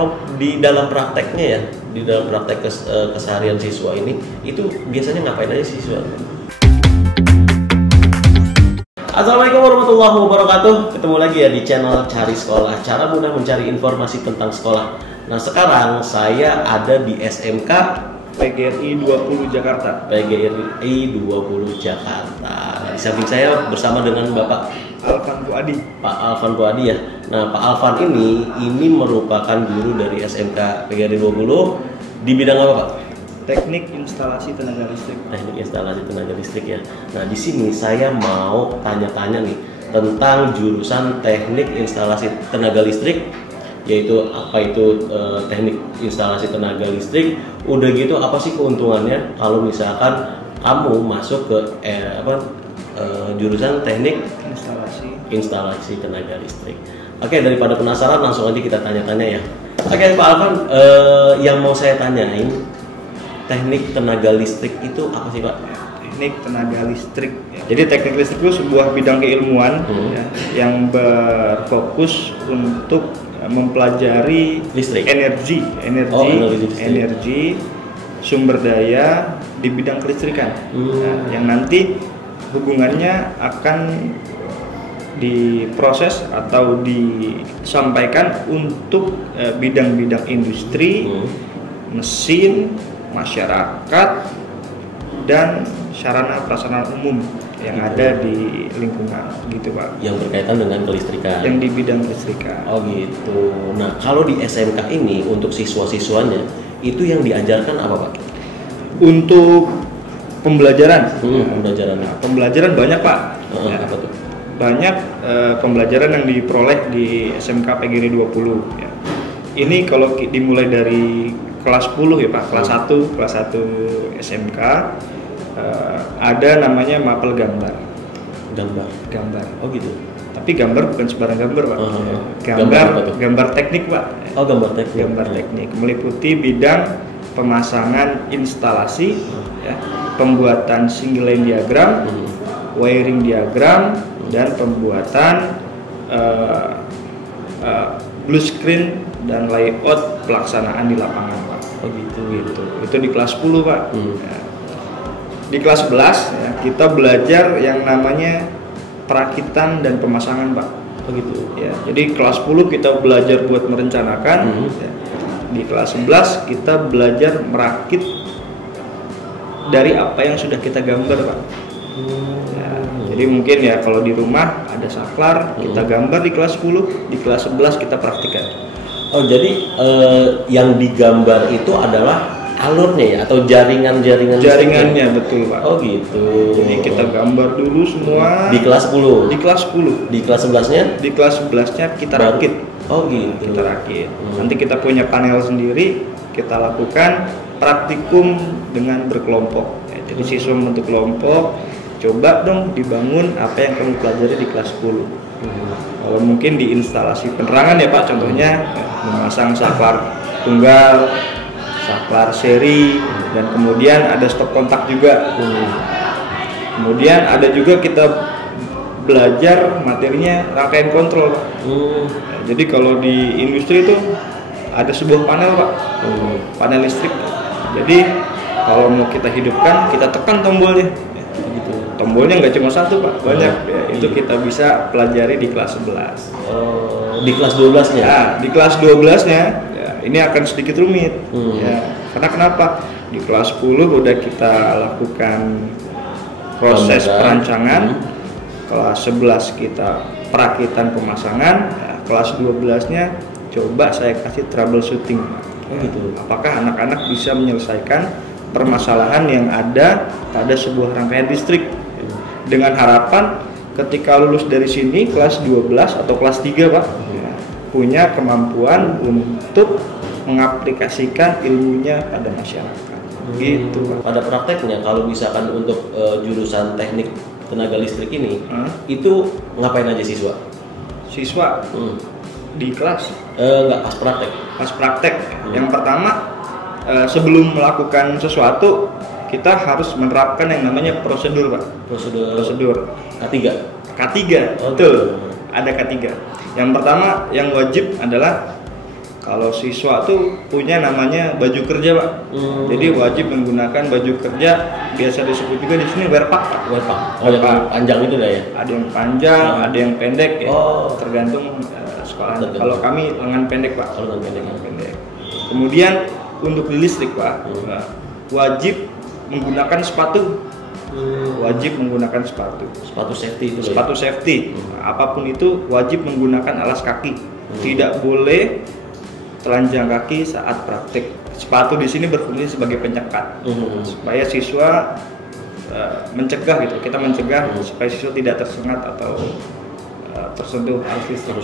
kalau di dalam prakteknya ya, di dalam praktek keseharian siswa ini, itu biasanya ngapain aja siswa? Assalamualaikum warahmatullahi wabarakatuh. Ketemu lagi ya di channel Cari Sekolah, cara mudah mencari informasi tentang sekolah. Nah, sekarang saya ada di SMK PGRI 20 Jakarta. PGRI 20 Jakarta. Di samping saya bersama dengan Bapak Alvan Puadi. Pak Alvan Puadi ya. Nah, Pak Alvan ini merupakan guru dari SMK PGRI 20 di bidang apa, Pak? Teknik instalasi tenaga listrik. Teknik instalasi tenaga listrik ya. Nah, di sini saya mau tanya-tanya nih tentang jurusan teknik instalasi tenaga listrik, yaitu apa itu teknik instalasi tenaga listrik. Udah gitu apa sih keuntungannya kalau misalkan kamu masuk ke jurusan teknik instalasi tenaga listrik. Oke, daripada penasaran langsung aja kita tanya-tanya ya. Oke, Pak Alvan, yang mau saya tanyain, teknik tenaga listrik itu apa sih, Pak? Teknik tenaga listrik. Jadi teknik listrik itu sebuah bidang keilmuan ya, yang berfokus untuk mempelajari listrik, energi sumber daya di bidang kelistrikan. Nah, yang nanti hubungannya akan diproses atau disampaikan untuk bidang-bidang industri, mesin, masyarakat, dan sarana prasarana umum yang ada di lingkungan gitu, Pak. Yang berkaitan dengan kelistrikan. Yang di bidang kelistrikan. Oh gitu. Nah, kalau di SMK ini untuk siswa-siswanya itu yang diajarkan apa, Pak? Untuk pembelajaran. Pembelajaran banyak, Pak. Apa tuh? Banyak pembelajaran yang diperoleh di SMK PGRI 20 ya. Ini kalau dimulai dari kelas 10 ya, Pak, kelas 1 SMK ada namanya mapel gambar. Oh gitu. Tapi gambar bukan sembarang gambar, Pak. Gambar teknik, Pak. Oh, gambar teknik. Gambar teknik meliputi bidang pemasangan instalasi, ya, pembuatan single line diagram, wiring diagram, dan pembuatan blue screen dan layout pelaksanaan di lapangan, Pak. Oh gitu. Itu di kelas 10, Pak. Ya. Di kelas 11 ya, kita belajar yang namanya perakitan dan pemasangan, Pak. Oh gitu. Ya, jadi kelas 10 kita belajar buat merencanakan. Ya. Di kelas 11 kita belajar merakit dari apa yang sudah kita gambar, Pak. Ya, jadi mungkin ya kalau di rumah ada saklar, kita gambar di kelas 10, di kelas 11 kita praktikan. Oh, jadi yang digambar itu adalah alurnya ya, atau jaringannya, betul, Pak. Oh gitu. Jadi kita gambar dulu semua di kelas 10. Di kelas 10. Di kelas 11-nya? Di kelas 11-nya kita rakit. Oh gitu. Kita rakit. Nanti kita punya panel sendiri, kita lakukan praktikum dengan berkelompok. Ya, jadi siswa membentuk kelompok, coba dong dibangun apa yang kamu pelajari di kelas 10. Kalau mungkin di instalasi penerangan ya, Pak, contohnya memasang saklar tunggal, saklar seri, dan kemudian ada stop kontak juga. Kemudian ada juga kita belajar materinya rangkaian kontrol, Pak. Jadi kalau di industri itu ada sebuah panel, Pak, panel listrik. Jadi kalau mau kita hidupkan, kita tekan tombolnya. Gitu. Tombolnya nggak cuma satu, Pak, banyak. Ya, itu kita bisa pelajari di kelas 11. Di kelas 12-nya? Nah, di kelas 12-nya ya, ini akan sedikit rumit. Ya, karena kenapa? Di kelas 10 udah kita lakukan proses perancangan. Kelas 11 kita perakitan pemasangan. Ya, kelas 12-nya coba saya kasih troubleshooting. Gitu. Apakah anak-anak bisa menyelesaikan permasalahan yang ada pada sebuah rangkaian listrik, dengan harapan ketika lulus dari sini kelas 12 atau kelas 3, Pak, punya kemampuan untuk mengaplikasikan ilmunya pada masyarakat. Gitu, Pak. Pada prakteknya kalau misalkan untuk jurusan teknik tenaga listrik ini itu ngapain aja siswa? Di kelas? Enggak, pas praktek. Pas praktek. Yang pertama, sebelum melakukan sesuatu kita harus menerapkan yang namanya prosedur, Pak. Prosedur K3. Betul. Ada K3. Yang pertama yang wajib adalah Kalau siswa tuh punya namanya baju kerja Pak. Jadi wajib menggunakan baju kerja, biasa disebut juga di sini wearpack Pak. Wearpack. Oh, yang panjang itu dah ya? Ada yang panjang, ada yang pendek ya. Tergantung sekolah. Kalau kami lengan pendek Pak. Kalau lengan pendek. Kemudian untuk di listrik Pak, wajib menggunakan sepatu. Wajib menggunakan sepatu. Sepatu safety itu. Sepatu safety. Apapun itu wajib menggunakan alas kaki. Tidak boleh telanjang kaki saat praktik. Sepatu di sini berfungsi sebagai penyekat supaya siswa mencegah gitu. Kita mencegah supaya siswa tidak tersengat atau tersentuh arus listrik.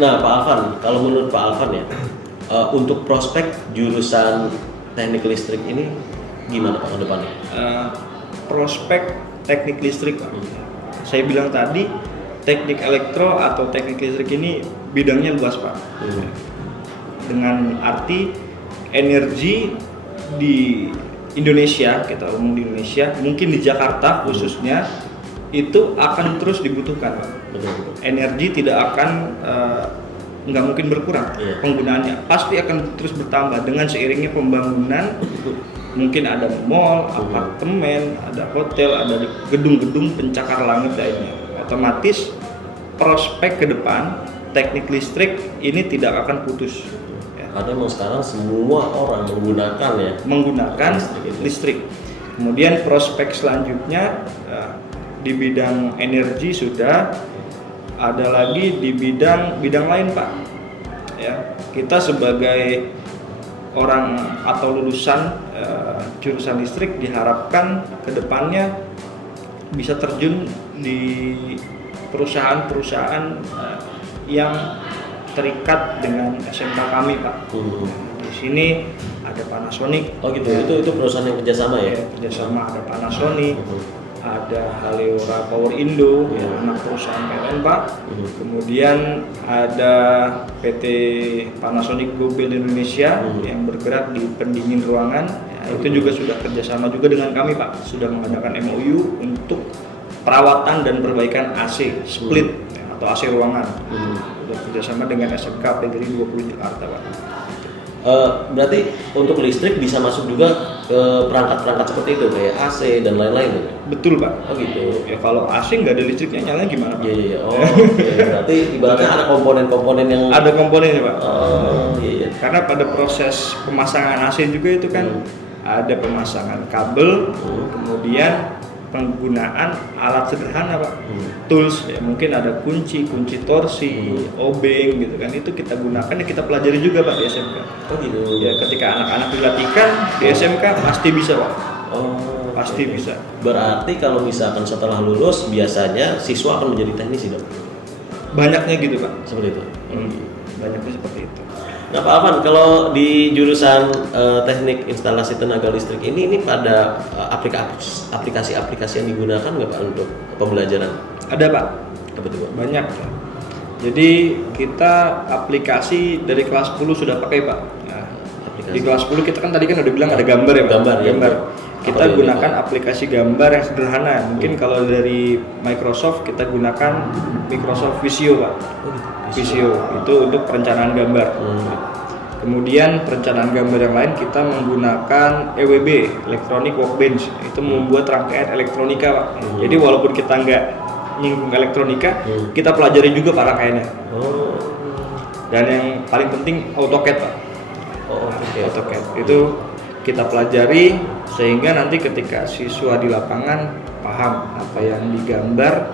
Nah, Pak Alvan, kalau menurut Pak Alvan ya, untuk prospek jurusan teknik listrik ini gimana Pak ke depannya? Prospek teknik listrik Pak. Saya bilang tadi teknik elektro atau teknik listrik ini bidangnya luas Pak. Dengan arti energi di Indonesia, kita umum di Indonesia, mungkin di Jakarta khususnya itu akan terus dibutuhkan Pak. Energi tidak akan nggak mungkin berkurang penggunaannya, pasti akan terus bertambah dengan seiringnya pembangunan. Mungkin ada mall, apartemen, ada hotel, ada gedung-gedung pencakar langit lainnya. Otomatis prospek ke depan teknik listrik ini tidak akan putus. Karena memang sekarang semua orang menggunakan listrik. Kemudian prospek selanjutnya di bidang energi sudah, ada lagi di bidang lain Pak. Ya, kita sebagai orang atau lulusan jurusan listrik diharapkan kedepannya bisa terjun di perusahaan-perusahaan yang terikat dengan SMK kami Pak. Di sini ada Panasonic. Oh gitu. Itu perusahaan yang kerjasama ya? Kerjasama, ada Panasonic, ada Haleora Power Indo, anak perusahaan PLN Pak. Kemudian ada PT Panasonic Global Indonesia yang bergerak di pendingin ruangan. Itu juga sudah kerjasama juga dengan kami Pak. Sudah mengadakan MOU untuk perawatan dan perbaikan AC split atau AC ruangan. Sudah kerjasama dengan SMK Negeri 20 Jakarta Pak. Berarti untuk listrik bisa masuk juga ke perangkat-perangkat seperti itu kayak AC dan lain-lain gitu? Betul Pak. Oh gitu. Ya kalau AC nggak ada listriknya nyala gimana Pak? Iya. Oh berarti ibaratnya ada komponen-komponen yang ada komponennya Pak. Iya. Karena pada proses pemasangan AC juga itu kan ada pemasangan kabel, kemudian penggunaan alat sederhana Pak, tools ya, mungkin ada kunci torsi, obeng gitu kan, itu kita gunakan ya, kita pelajari juga Pak di SMK. Oh gitu. Ya ketika anak-anak dilatihkan di SMK pasti bisa Pak. Pasti bisa. Berarti kalau misalkan setelah lulus biasanya siswa akan menjadi teknisi dong? Banyaknya gitu Pak. Seperti itu. Banyaknya seperti itu. Nah Pak Alvan, kalau di jurusan teknik instalasi tenaga listrik ini pada aplikasi-aplikasi yang digunakan nggak Pak untuk pembelajaran? Ada Pak. Apa itu Pak? Banyak. Jadi kita aplikasi dari kelas 10 sudah pakai Pak. Nah, di kelas 10 kita kan tadi kan udah bilang ada gambar ya Pak. Gambar. Kita gunakan aplikasi gambar yang sederhana. Mungkin kalau dari Microsoft kita gunakan Microsoft Visio Pak. Visio itu untuk perencanaan gambar. Kemudian perencanaan gambar yang lain kita menggunakan EWB, Electronic Workbench. Itu membuat rangkaian elektronika Pak. Jadi walaupun kita nggak nyinggung elektronika, kita pelajari juga Pak rangkaiannya. Dan yang paling penting AutoCAD Pak. AutoCAD itu kita pelajari sehingga nanti ketika siswa di lapangan paham apa yang digambar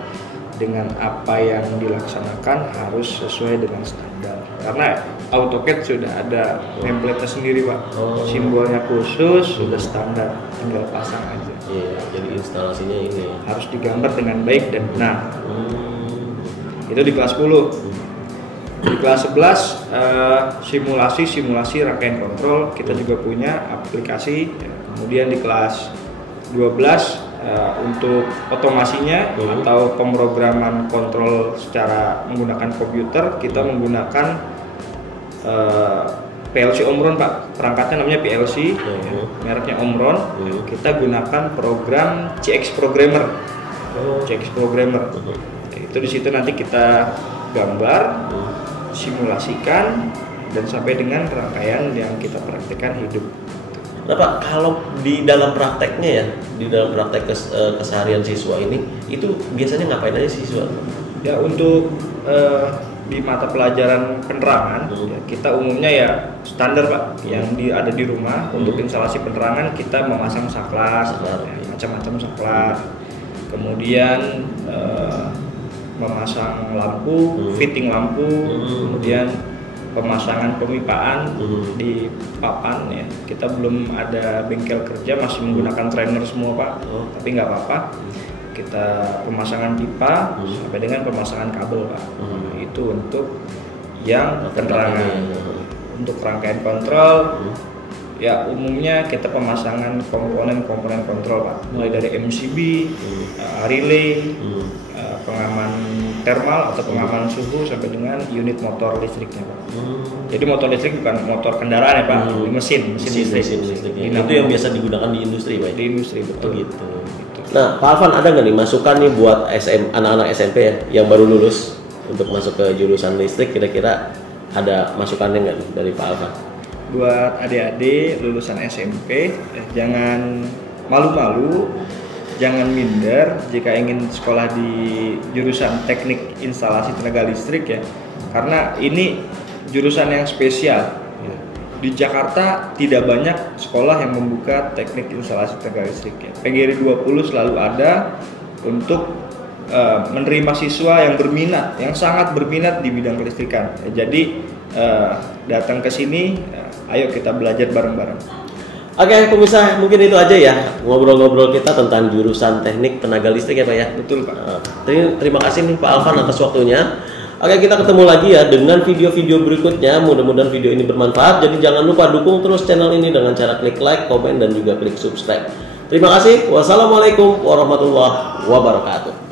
dengan apa yang dilaksanakan harus sesuai dengan standar. Karena AutoCAD sudah ada template sendiri Pak, simbolnya khusus, sudah standar, tinggal pasang aja. Iya, jadi instalasinya ini harus digambar dengan baik dan benar. Itu di kelas 10. Di kelas 11 simulasi rangkaian kontrol kita juga punya aplikasi. Kemudian di kelas 12 untuk otomasinya atau pemrograman kontrol secara menggunakan komputer kita menggunakan PLC Omron Pak, perangkatnya namanya PLC, mereknya Omron. Kita gunakan program CX Programmer. Itu di situ nanti kita gambar, simulasikan, dan sampai dengan rangkaian yang kita praktekkan hidup. Nah Pak, kalau di dalam prakteknya ya, di dalam praktek keseharian siswa ini, itu biasanya ngapain aja siswa? Ya untuk di mata pelajaran penerangan, ya, kita umumnya ya standar Pak, yang ada di rumah. Untuk instalasi penerangan kita memasang saklar, ya, macam-macam saklar. Kemudian memasang lampu, fitting lampu, kemudian pemasangan pemipaan di papan ya. Kita belum ada bengkel kerja, masih menggunakan trainer semua Pak, tapi nggak apa-apa. Kita pemasangan pipa sampai dengan pemasangan kabel Pak. Itu untuk yang penerangan. Untuk rangkaian kontrol ya umumnya kita pemasangan komponen-komponen kontrol Pak, mulai dari MCB, relay, pengaman thermal atau pengaman suhu sampai dengan unit motor listriknya Pak. Jadi motor listrik bukan motor kendaraan ya Pak, mesin listrik. Itu yang biasa digunakan di industri Pak. Di industri betul. Gitu. Nah, Pak Alvan ada nggak nih masukan nih buat anak-anak SMP ya yang baru lulus untuk masuk ke jurusan listrik, kira-kira ada masukannya nggak nih dari Pak Alvan? Buat adik-adik lulusan SMP, jangan malu-malu, jangan minder jika ingin sekolah di jurusan teknik instalasi tenaga listrik ya, karena ini jurusan yang spesial. Di Jakarta tidak banyak sekolah yang membuka teknik instalasi tenaga listrik ya. PGRI 20 selalu ada untuk menerima siswa yang berminat, yang sangat berminat di bidang kelistrikan. Jadi datang ke sini, ayo kita belajar bareng-bareng. Oke, pemirsa, mungkin itu aja ya ngobrol-ngobrol kita tentang jurusan teknik tenaga listrik ya Pak ya. Betul Pak. Terima kasih nih Pak Alvan atas waktunya. Oke, kita ketemu lagi ya dengan video-video berikutnya. Mudah-mudahan video ini bermanfaat. Jadi jangan lupa dukung terus channel ini dengan cara klik like, komen, dan juga klik subscribe. Terima kasih. Wassalamualaikum warahmatullahi wabarakatuh.